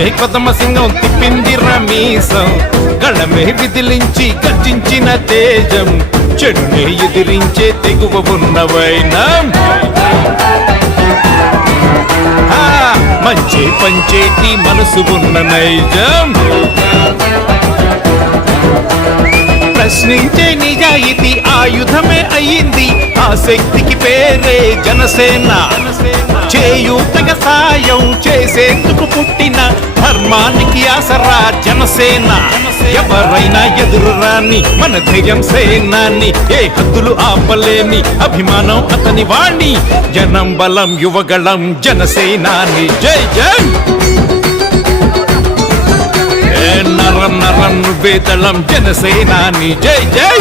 అరవే కొదమ సింగం తిప్పింది రమీసం గళమే విదిలించి గర్జించిన తేజం చెడునే ఎదిరించే తెగువ ఉన్న వైనం మంచి పంచేటి మనసు ఉన్న నైజం ప్రశ్నించే నిజాయితీ ఆయుధమే అయ్యింది ఆ శక్తికి పేరే జనసేన చేయూతగా సాయం చేసేందుకు పుట్టిన ధర్మానికి ఆసరా జనసేన ఎవరైనా ఎదురు రాని మన ధైర్యం సేనాని ఏ హద్దులు ఆపలేని అభిమానం అతని వాణి జనం బలం యువగళం జనసేనాని జై జై నరం నరం వేదళం జనసేనాని జై జై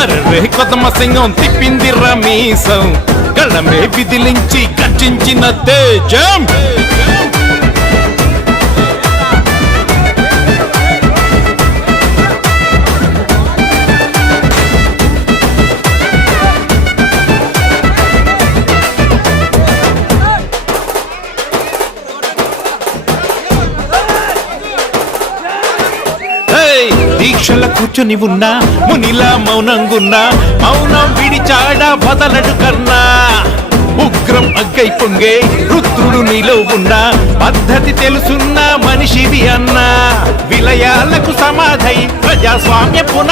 అరవే కొదమ సింగం తిప్పింది రమీసం గళమే విదిలించి గర్జించిన తేజం దీక్షల కూర్చొని ఉన్నా మునిలా మౌనంగున్నా మౌనం విడిచాడా బదలడు కన్నా ఉగ్రం అగ్గై పొంగే రుద్రుడు నీలో ఉన్నా పద్ధతి తెలుసున్న మనిషివి అన్నా విలయాలకు సమాధై ప్రజాస్వామ్య పున